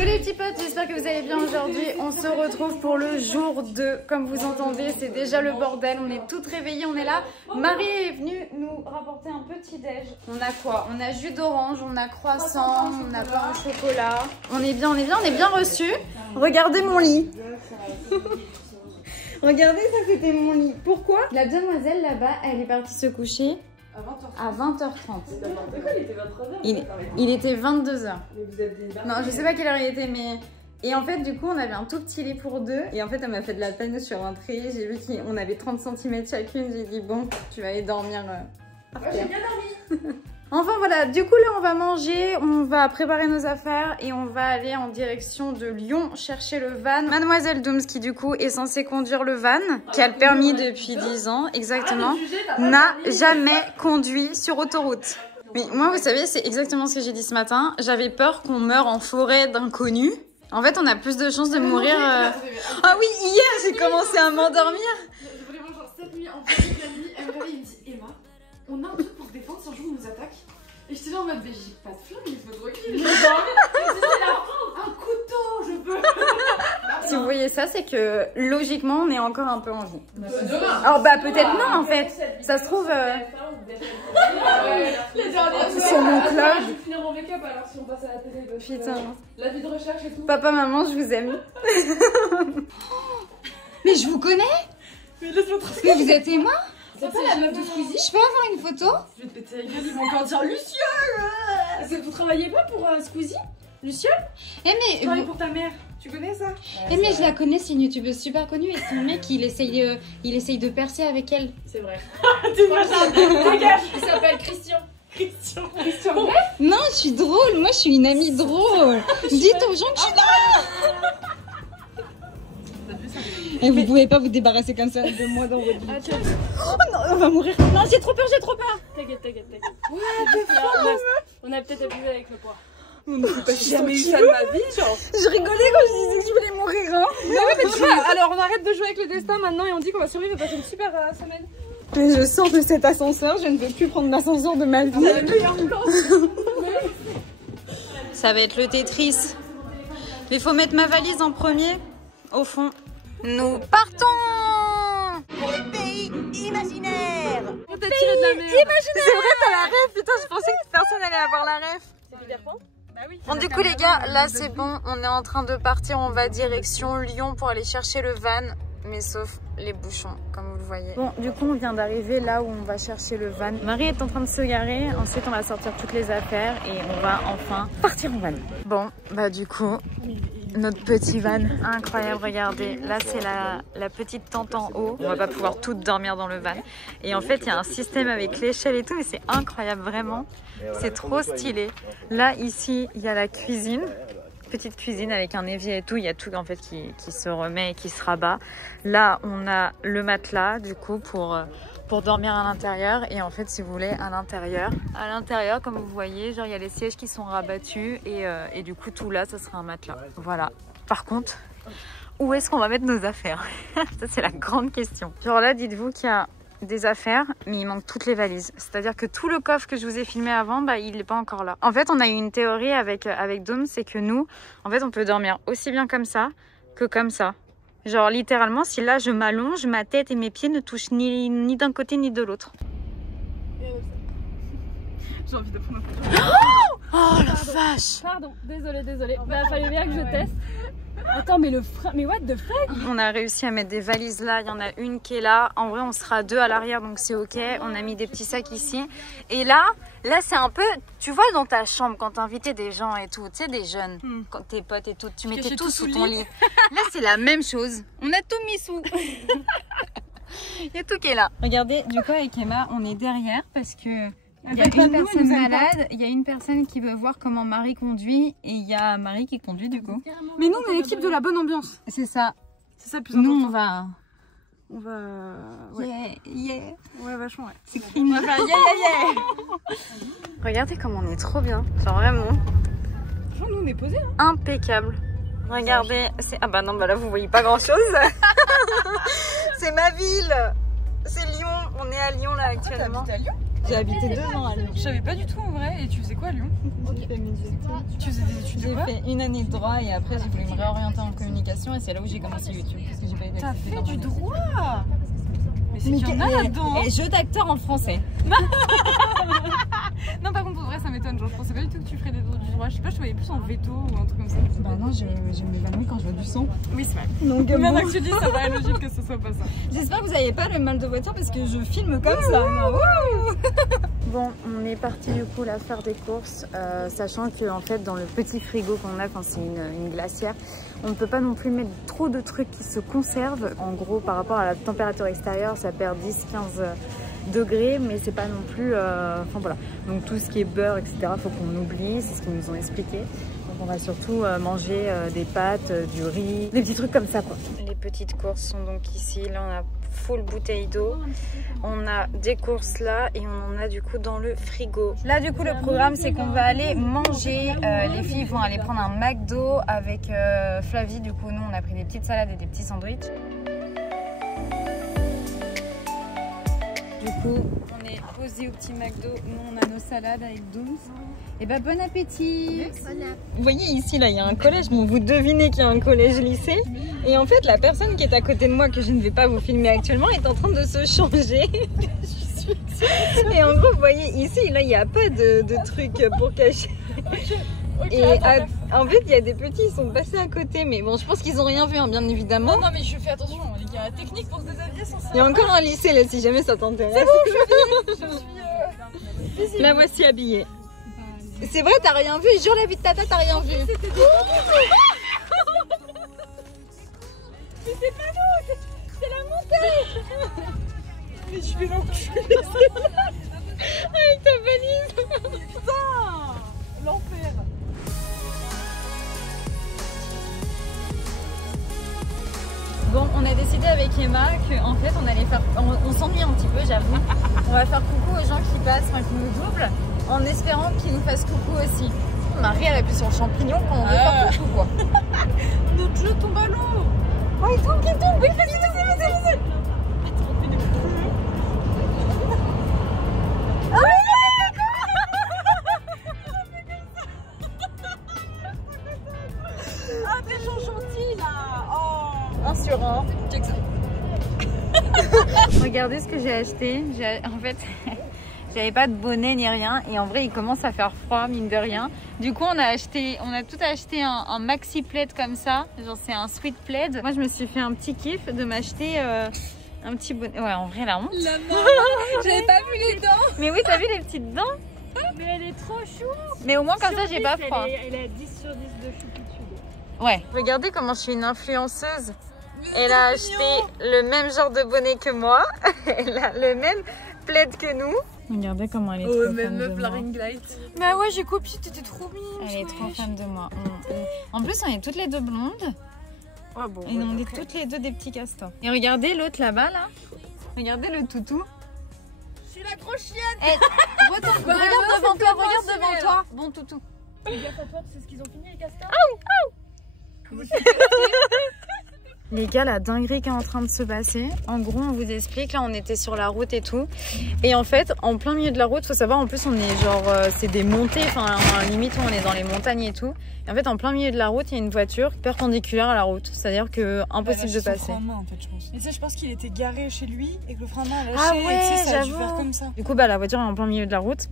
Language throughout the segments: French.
Que les petits potes, j'espère que vous allez bien aujourd'hui. On se retrouve pour le jour 2. Comme vous entendez, c'est déjà le bordel. On est toutes réveillées, on est là. Marie est venue nous rapporter un petit déj. On a quoi? On a jus d'orange, on a croissant, on a pain au chocolat. On est bien, on est bien, on est bien reçus. Regardez mon lit. Regardez, ça c'était mon lit. Pourquoi? La demoiselle là-bas, elle est partie se coucher à 20h30. Il était 22h. Non, je sais pas quelle heure il était, mais... Et en fait, du coup, on avait un tout petit lit pour deux. Et en fait, elle m'a fait de la peine, je suis rentrée. J'ai vu qu'on avait 30 cm chacune. J'ai dit, bon, tu vas aller dormir. J'ai bien dormi. Enfin voilà, du coup là on va manger, on va préparer nos affaires et on va aller en direction de Lyon chercher le van. Mademoiselle Dooms qui du coup est censée conduire le van, qui a le permis depuis 10 ans, exactement, n'a jamais conduit sur autoroute. Mais moi vous savez, c'est exactement ce que j'ai dit ce matin, j'avais peur qu'on meure en forêt d'inconnus. En fait on a plus de chances de mourir... Ah oui, hier j'ai commencé à m'endormir. Vraiment genre cette nuit, en pleine nuit, elle me réveille et me dit Emma, on a un truc pour se défendre si un jour on nous attaque. Et j'étais là en mode, mais j'ai pas de flingue, il faut te reculer. Je vais dormir. Et j'étais là, un couteau, je peux. Si vous voyez ça, c'est que logiquement, on est encore un peu en vie. Demain. Alors bah peut-être non en fait. Ça se trouve... sur mon club. Je vais finir mon make-up alors si on passe à la télé. Putain. La vie de recherche et tout. Papa, maman, je vous aime. Mais je vous connais. Mais laisse-moi tranquille. Mais vous êtes Emma? C'est pas la meuf de Squeezie? Je peux avoir une photo? Je vais te péter la gueule, ils vont encore dire Luciole. Vous travaillez pas pour Squeezie? Luciole? Eh mais... Travaille pour ta mère. Tu connais ça? Eh mais je la connais, c'est une youtubeuse super connue et son mec il essaye de percer avec elle. C'est vrai. Dégage. Il s'appelle Christian. Christian vrai? Non, je suis drôle, moi je suis une amie drôle. Dites aux gens que je suis drôle. Et vous pouvez pas vous débarrasser comme ça de moi dans votre vie. Oh non, on va mourir. Non, j'ai trop peur, j'ai trop peur. T'inquiète. Ouais, on a peut-être abusé avec le poids. J'ai jamais eu ça de ma vie, genre. Je rigolais quand je disais que je voulais mourir, hein. Non, mais tu vois, alors on arrête de jouer avec le destin maintenant et on dit qu'on va survivre et passer une super semaine. Mais je sors de cet ascenseur, je ne veux plus prendre l'ascenseur de ma vie. Ça va être le Tetris. Il faut mettre ma valise en premier, au fond. Nous partons pour le pays imaginaire. On t'a tiré de la mer. Imaginaire. C'est vrai, t'as la ref. Putain, je pensais que personne allait avoir la ref. C'est Peter Pan? Bah oui. Bon, du coup les gars, là c'est bon, on est en train de partir, on va direction Lyon pour aller chercher le van, mais sauf les bouchons, comme vous le voyez. Bon, du coup on vient d'arriver là où on va chercher le van. Marie est en train de se garer, ensuite on va sortir toutes les affaires et on va enfin partir en van. Bon, bah du coup... Notre petit van, incroyable, regardez, là c'est la petite tente en haut, on va pas pouvoir toutes dormir dans le van. Et en fait il y a un système avec l'échelle et tout, mais c'est incroyable vraiment, c'est trop stylé. Là ici il y a la cuisine, petite cuisine avec un évier et tout, il y a tout en fait qui se remet et qui se rabat. Là on a le matelas du coup pour dormir à l'intérieur et en fait si vous voulez à l'intérieur comme vous voyez genre il y a les sièges qui sont rabattus et du coup tout là ça sera un matelas. Voilà. Par contre où est-ce qu'on va mettre nos affaires? Ça c'est la grande question. Genre là dites-vous qu'il y a des affaires mais il manque toutes les valises, c'est à dire que tout le coffre que je vous ai filmé avant bah il n'est pas encore là. En fait on a eu une théorie avec Dom, c'est que nous en fait on peut dormir aussi bien comme ça que comme ça. Genre littéralement si là je m'allonge, ma tête et mes pieds ne touchent ni d'un côté ni de l'autre. J'ai envie de prendre un photo. Oh la vache. Pardon, désolé. Bah fallait bien que je teste. Attends mais le frein, mais what the fuck? On a réussi à mettre des valises là, il y en a une qui est là. En vrai on sera deux à l'arrière donc c'est ok. On a mis des petits sacs ici. Et là c'est un peu, tu vois dans ta chambre quand t'invitais des gens et tout, tu sais des jeunes, quand tes potes et tout, tu mettais tout sous ton lit. Là c'est la même chose, on a tout mis sous. Il y a tout qui est là. Regardez, du coup avec Emma on est derrière parce que il y a une personne malade, il y a une personne qui veut voir comment Marie conduit et il y a Marie qui conduit du coup. Mais nous on est l'équipe de la bonne ambiance. C'est ça. C'est ça le plus important. Nous on va... Ouais. Yeah. Ouais vachement ouais. C'est on va faire yeah. Regardez comme on est trop bien. Genre vraiment. Genre nous on est posés hein. Impeccable. Regardez, c'est... Ah bah non, bah là vous voyez pas grand chose. C'est ma ville. C'est Lyon, on est à Lyon là actuellement. Ah, t'habites à Lyon? J'ai habité 2 ans à Lyon. Je savais pas du tout en vrai. Et tu faisais quoi à Lyon? Tu faisais des études de J'ai quoi? fait 1 année de droit et après j'ai voulu me réorienter en communication et c'est là où j'ai commencé YouTube parce que j'ai pas été T'as acceptée fait dans du ma vie. droit? Mais c'est qu'il y en a là-dedans. Et jeu d'acteur en français. Non, par contre, pour vrai, ça m'étonne. Genre, je pensais pas du tout que tu ferais du droit. Je sais pas, je te voyais plus en veto ou un truc comme ça. Bah non, je m'évanouis quand je vois du sang. Oui, c'est vrai. Donc Maintenant bon, que tu dis, ça paraît logique que ce soit pas ça. j'espère que vous n'avez pas le mal de voiture parce que je filme comme ça. Bon, on est parti du coup là faire des courses, sachant que en fait dans le petit frigo qu'on a quand c'est une glacière, on ne peut pas non plus mettre trop de trucs qui se conservent. En gros, par rapport à la température extérieure, ça perd 10-15 degrés, mais c'est pas non plus... Enfin voilà, donc tout ce qui est beurre, etc., faut qu'on oublie, c'est ce qu'ils nous ont expliqué. Donc on va surtout manger des pâtes, du riz, des petits trucs comme ça quoi. Les petites courses sont donc ici, là on a full bouteille d'eau, on a des courses là et on en a du coup dans le frigo. Là du coup le programme c'est qu'on va aller manger, les filles vont aller prendre un McDo avec Flavie, du coup nous on a pris des petites salades et des petits sandwichs. Du coup on est posé au petit McDo, nous on a nos salades avec 12. Et bah bon appétit. Vous voyez ici là il y a un collège, bon vous devinez qu'il y a un collège lycée et en fait la personne qui est à côté de moi que je ne vais pas vous filmer actuellement est en train de se changer. Et en gros vous voyez ici là il n'y a pas de truc pour cacher. Et en fait il y a des petits, ils sont passés à côté mais bon je pense qu'ils ont rien vu hein, bien évidemment. Non, mais je fais attention, les gars, la technique pour se déshabiller sans ça. Il y a encore un lycée là si jamais ça t'intéresse. C'est bon, je suis visible. La voici habillée. C'est vrai, t'as rien vu, jure la vie de tata, t'as rien vu. Mais c'est pas nous, c'est la montagne. Mais je vais l'enculer. Avec ta valise. Putain, l'enfer. Bon, on a décidé avec Emma qu'en fait on allait faire, on s'ennuie un petit peu j'avoue. On va faire coucou aux gens qui passent, enfin qui nous doublent, en espérant qu'ils nous fassent coucou aussi. Marie elle appuie sur le champignon quand on veut faire coucou quoi. Notre jeu tombe à l'eau. Oh il tombe, oui vas-y, vas-y. Attends, fais des Ah, t'es gentil là. Oh. 1 sur 1. Check ça. Regardez ce que j'ai acheté. En fait, j'avais pas de bonnet ni rien. Et en vrai, il commence à faire froid, mine de rien. Du coup, on a tout acheté un maxi plaid comme ça. Genre, c'est un sweat plaid. Moi, je me suis fait un petit kiff de m'acheter un petit bonnet. Ouais, en vrai, la honte. La main. J'avais pas vu les dents. Mais oui, t'as vu les petites dents? Mais elle est trop chou. Mais au moins, comme ça, j'ai pas froid. Elle a 10 sur 10 de choupitude. Ouais. Regardez comment je suis une influenceuse. Elle a acheté le même genre de bonnet que moi. Elle a le même plaid que nous. Regardez comment elle est trop fan de moi. ring light. Bah ouais, j'ai copié, t'étais trop mignonne. Elle est trop fan de moi. En plus, on est toutes les deux blondes. Ouais, bon, Et on est toutes les deux des petits castors. Et regardez l'autre là-bas, là. Regardez le toutou. Je suis la grosse chienne. Eh, regarde devant toi, regarde devant toi. Bon toutou. Fais gaffe à toi, tu sais ce qu'ils ont fini les castors? Les gars, la dinguerie qui est en train de se passer. En gros, on vous explique. Là, on était sur la route et tout. Et en fait, en plein milieu de la route, faut savoir, en plus, on est genre, c'est des montées. Enfin, limite, on est dans les montagnes et tout. Et en fait, en plein milieu de la route, il y a une voiture perpendiculaire à la route. C'est-à-dire que impossible de passer. En fait, je pense. Et tu sais, je pense qu'il était garé chez lui et que le frein à main a lâché. Ah ouais, et tu sais, ça a dû j'avoue. faire comme ça. Du coup, bah, la voiture est en plein milieu de la route.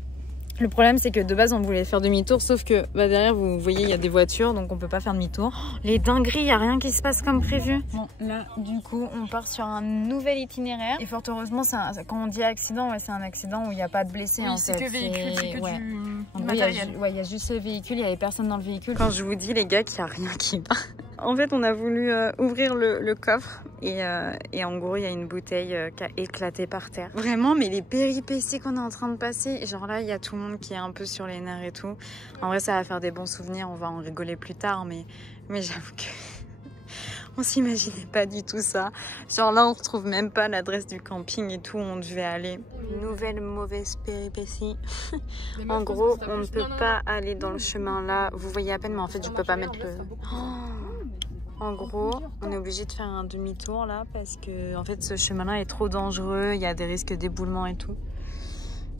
Le problème, c'est que de base, on voulait faire demi-tour, sauf que bah, derrière, vous voyez, il y a des voitures, donc on peut pas faire demi-tour. Oh, les dingueries, il n'y a rien qui se passe comme prévu. Bon, là, du coup, on part sur un nouvel itinéraire. Et fort heureusement, quand on dit accident, ouais, c'est un accident où il n'y a pas de blessés. Oui, en c'est fait. que véhicule, c'est que ouais. du En gros, matériel. il y a juste le véhicule, il n'y avait personne dans le véhicule. Quand je vous dis, les gars, qu'il n'y a rien qui va. En fait, on a voulu ouvrir le coffre et en gros, il y a une bouteille qui a éclaté par terre. Vraiment, mais les péripéties qu'on est en train de passer, genre là, il y a tout le monde qui est un peu sur les nerfs et tout. En vrai, ça va faire des bons souvenirs, on va en rigoler plus tard, mais j'avoue que on s'imaginait pas du tout ça. Genre là, on retrouve même pas l'adresse du camping et tout où on devait aller. Nouvelle mauvaise péripétie. En gros, on ne peut pas aller dans le chemin là. Vous voyez à peine, mais en fait, je peux pas mettre le... En gros, on est obligé de faire un demi-tour là parce que en fait ce chemin-là est trop dangereux, il y a des risques d'éboulement et tout.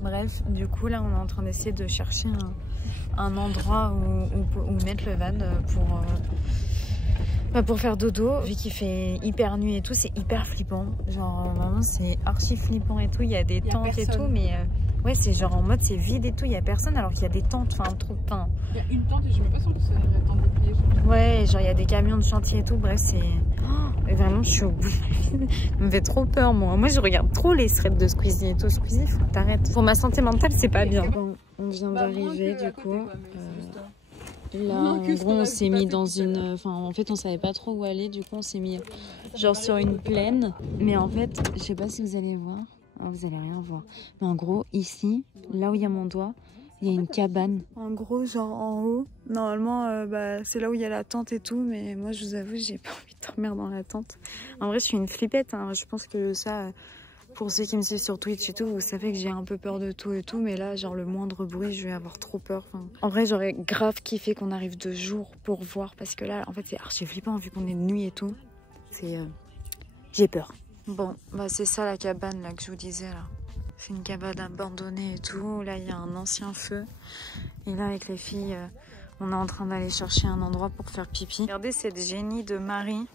Bref, du coup là on est en train d'essayer de chercher un endroit où mettre le van pour faire dodo. Vu qu'il fait hyper nuit et tout, c'est hyper flippant. Genre vraiment c'est archi flippant et tout. Il y a des tentes et tout, mais ouais c'est genre en mode c'est vide et tout. Il y a personne alors qu'il y a des tentes. Enfin trop. Enfin, il y a une tente et je suis même pas sûre que ça devrait être en bouclier. Ouais, genre il y a des camions de chantier et tout. Bref c'est... Et vraiment je suis au bout. Ça me fait trop peur moi. Moi je regarde trop les threads de Squeezie et tout. Squeezie faut t'arrêter. Pour ma santé mentale c'est pas bien. Bon, on vient d'arriver du coup. Là, en gros, on s'est mis dans une... Enfin, en fait, on savait pas trop où aller. Du coup, on s'est mis genre sur une plaine. Mais en fait, je sais pas si vous allez voir. Ah, vous allez rien voir. Mais en gros, ici, là où il y a mon doigt, il y a une cabane. En gros, genre en haut. Normalement, c'est là où il y a la tente et tout. Mais moi, je vous avoue, j'ai pas envie de dormir dans la tente. En vrai, je suis une flippette. Hein. Je pense que ça... Pour ceux qui me suivent sur Twitch et tout, vous savez que j'ai un peu peur de tout et tout, mais là, genre le moindre bruit, je vais avoir trop peur. Enfin, en vrai, j'aurais grave kiffé qu'on arrive de jour pour voir, parce que là, en fait, c'est archi flippant vu qu'on est de nuit et tout. C'est, j'ai peur. Bon, bah c'est ça la cabane là que je vous disais là. C'est une cabane abandonnée et tout. Là, il y a un ancien feu. Et là, avec les filles, on est en train d'aller chercher un endroit pour faire pipi. Regardez cette génie de Marie.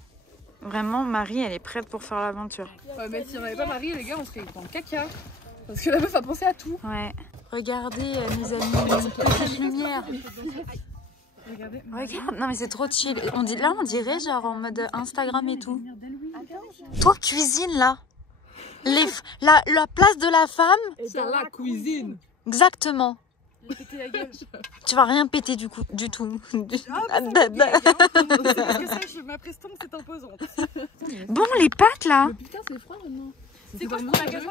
Vraiment, Marie, elle est prête pour faire l'aventure. Ouais, mais si on n'avait pas Marie, les gars, on serait dans le caca. Parce que la meuf a pensé à tout. Ouais. Regardez, mes amis, une petite lumière. Regardez. Regarde, non mais c'est trop chill. On dirait genre en mode Instagram et tout. Toi, cuisine là. La place de la femme. C'est la cuisine. Exactement. Tu vas rien péter du tout. Ma preston, c'est imposante. Bon, les pâtes là. Mais putain, c'est froid maintenant. C'est quoi, je prends la gâche.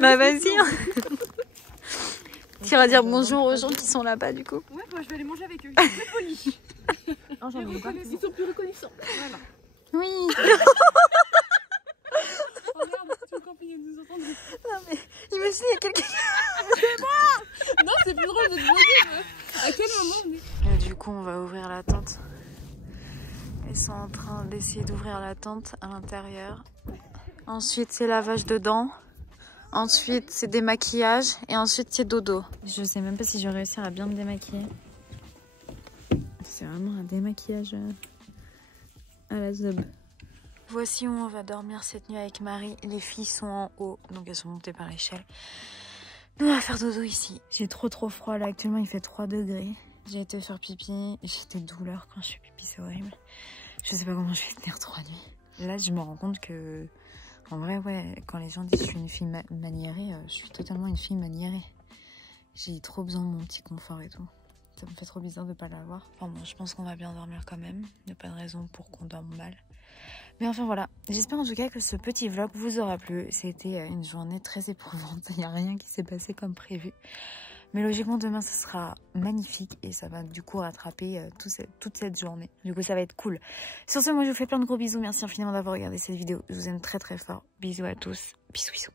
Bah vas-y. Tu vas dire bonjour aux gens qui sont là-bas du coup. Ouais, moi je vais aller manger avec eux. Ils sont plus polis. Ils sont plus reconnaissants. Voilà. Oui. Oh merde, tu veux camping nous entendre? Non mais imagine il y a quelqu'un. Non, c'est plus drôle de te bloquer, meuf. À quel moment on est... Là, du coup, on va ouvrir la tente. Ils sont en train d'essayer d'ouvrir la tente à l'intérieur. Ensuite, c'est lavage de dents. Ensuite, c'est démaquillage. Et ensuite, c'est dodo. Je sais même pas si je vais réussir à bien me démaquiller. C'est vraiment un démaquillage à la zob. Voici où on va dormir cette nuit avec Marie. Les filles sont en haut, donc elles sont montées par l'échelle. Nous, on va faire dodo ici. J'ai trop froid là. Actuellement, il fait 3 degrés. J'ai été faire pipi. J'ai des douleurs quand je fais pipi, c'est horrible. Je sais pas comment je vais tenir 3 nuits. Là, je me rends compte que, en vrai, ouais, quand les gens disent que je suis une fille maniérée, je suis totalement une fille maniérée. J'ai trop besoin de mon petit confort et tout. Ça me fait trop bizarre de pas l'avoir. Enfin bon, je pense qu'on va bien dormir quand même. Il n'y a pas de raison pour qu'on dorme mal. Mais enfin voilà, j'espère en tout cas que ce petit vlog vous aura plu. C'était une journée très éprouvante, il n'y a rien qui s'est passé comme prévu. Mais logiquement demain ce sera magnifique et ça va du coup rattraper toute cette journée. Du coup ça va être cool. Sur ce, moi je vous fais plein de gros bisous, merci infiniment d'avoir regardé cette vidéo. Je vous aime très fort, bisous à tous, bisous bisous.